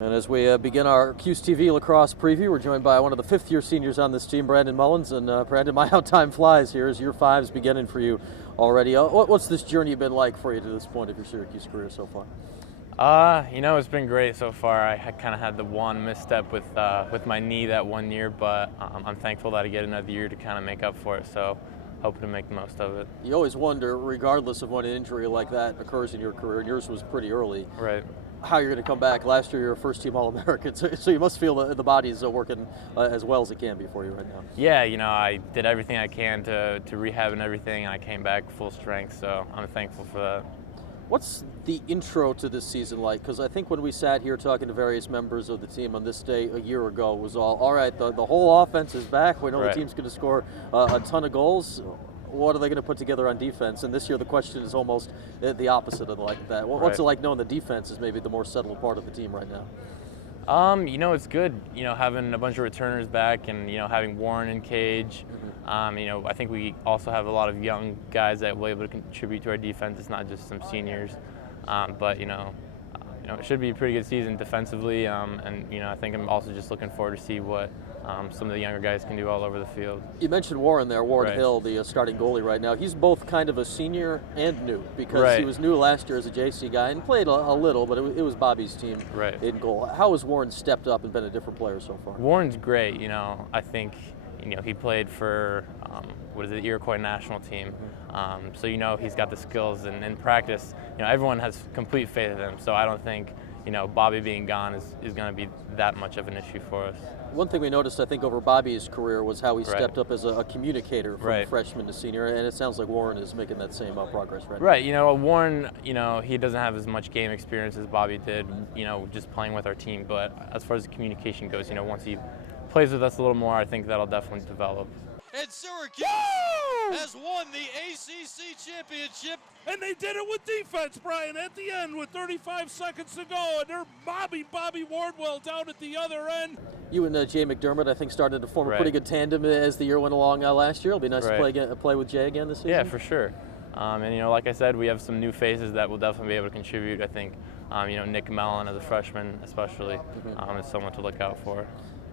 And as we begin our Cuse TV lacrosse preview, we're joined by one of the fifth-year seniors on this team, Brandon Mullins. And Brandon, my how time flies here as year five's beginning for you already. What's this journey been like for you to this point of your Syracuse career so far? It's been great so far. I kind of had the one misstep with my knee that 1 year, but I'm thankful that I get another year to kind of make up for it. So hoping to make the most of it. You always wonder, regardless of when an injury like that occurs in your career, and yours was pretty early, Right. how you're going to come back. Last year, you were a first-team All-American, so you must feel the body's working as well as it can be for you right now. Yeah, I did everything I can to rehab and everything, and I came back full strength, so I'm thankful for that. What's the intro to this season like? Because I think when we sat here talking to various members of the team on this day a year ago, it was all right, the whole offense is back. We know Right. the team's going to score a ton of goals. What are they going to put together on defense? And this year the question is almost the opposite of like that. What's Right. it like knowing the defense is maybe the more settled part of the team right now? It's good, having a bunch of returners back and, having Warren and Cage. I think we also have a lot of young guys that will be able to contribute to our defense. It's not just some seniors. But it should be a pretty good season defensively. I think I'm also just looking forward to see what some of the younger guys can do all over the field. You mentioned Warren there, Warren Right. Hill, the starting goalie right now. He's both kind of a senior and new because Right. he was new last year as a JC guy and played a little, but it was Bobby's team Right. in goal. How has Warren stepped up and been a different player so far? Warren's great. I think he played for the Iroquois national team. So he's got the skills, and in practice, everyone has complete faith in him. So I don't think Bobby being gone is going to be that much of an issue for us. One thing we noticed, I think, over Bobby's career was how he Right. stepped up as a communicator from Right. freshman to senior, and it sounds like Warren is making that same progress right now. Right. Warren, he doesn't have as much game experience as Bobby did, just playing with our team. But as far as the communication goes, once he plays with us a little more, I think that'll definitely develop. And Syracuse has won the ACC championship. And they did it with defense, Brian, at the end with 35 seconds to go, and they're mobbing Bobby Wardwell down at the other end. You and Jay McDermott, I think, started to form a Right. pretty good tandem as the year went along last year. It'll be nice Right. to play with Jay again this season. Yeah, for sure. Like I said, we have some new faces that will definitely be able to contribute. I think, Nick Mellon as a freshman especially is someone to look out for.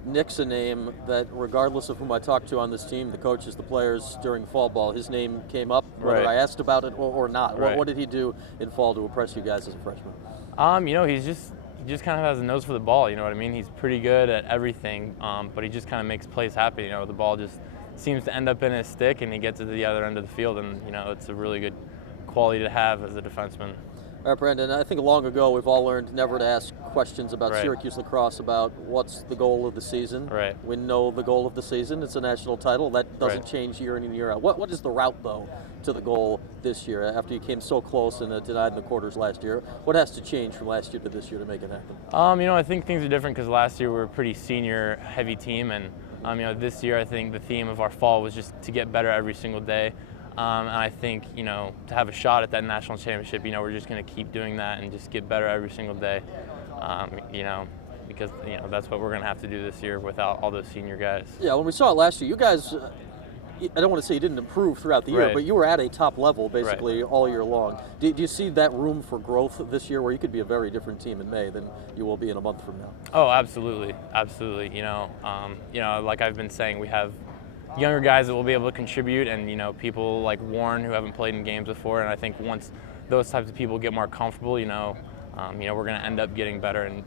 Nick's a name that, regardless of whom I talked to on this team, the coaches, the players, during fall ball, his name came up, whether Right. I asked about it or not. Right. What did he do in fall to impress you guys as a freshman? He just kind of has a nose for the ball. You know what I mean? He's pretty good at everything, but he just kind of makes plays happen. The ball just seems to end up in his stick, and he gets it to the other end of the field, and it's a really good quality to have as a defenseman. All right, Brandon, I think long ago we've all learned never to ask questions about Right. Syracuse lacrosse about what's the goal of the season. Right. We know the goal of the season. It's a national title. That doesn't Right. change year in and year out. What is the route, though, to the goal this year after you came so close and denied in the quarters last year? What has to change from last year to this year to make it happen? I think things are different because last year we were a pretty senior-heavy team, and this year I think the theme of our fall was just to get better every single day. And I think, to have a shot at that national championship, we're just going to keep doing that and just get better every single day, because, that's what we're going to have to do this year without all those senior guys. Yeah, when we saw it last year, you guys, I don't want to say you didn't improve throughout the year, Right. but you were at a top level basically all year long. Do you see that room for growth this year where you could be a very different team in May than you will be in a month from now? Oh, absolutely. Absolutely. Like I've been saying, we have younger guys that will be able to contribute, and people like Warren who haven't played in games before, and I think once those types of people get more comfortable, we're going to end up getting better, and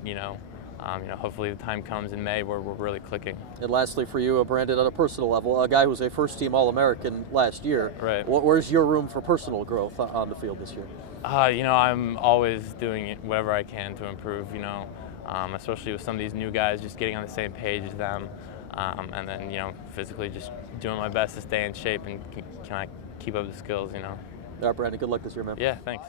hopefully the time comes in May where we're really clicking. And lastly for you, Brandon, on a personal level, a guy who was a first-team All-American last year, Right. Where's your room for personal growth on the field this year? I'm always doing whatever I can to improve, especially with some of these new guys, just getting on the same page as them. And then, physically just doing my best to stay in shape and can I keep up the skills, All right, Brandon, good luck this year, man. Yeah, thanks.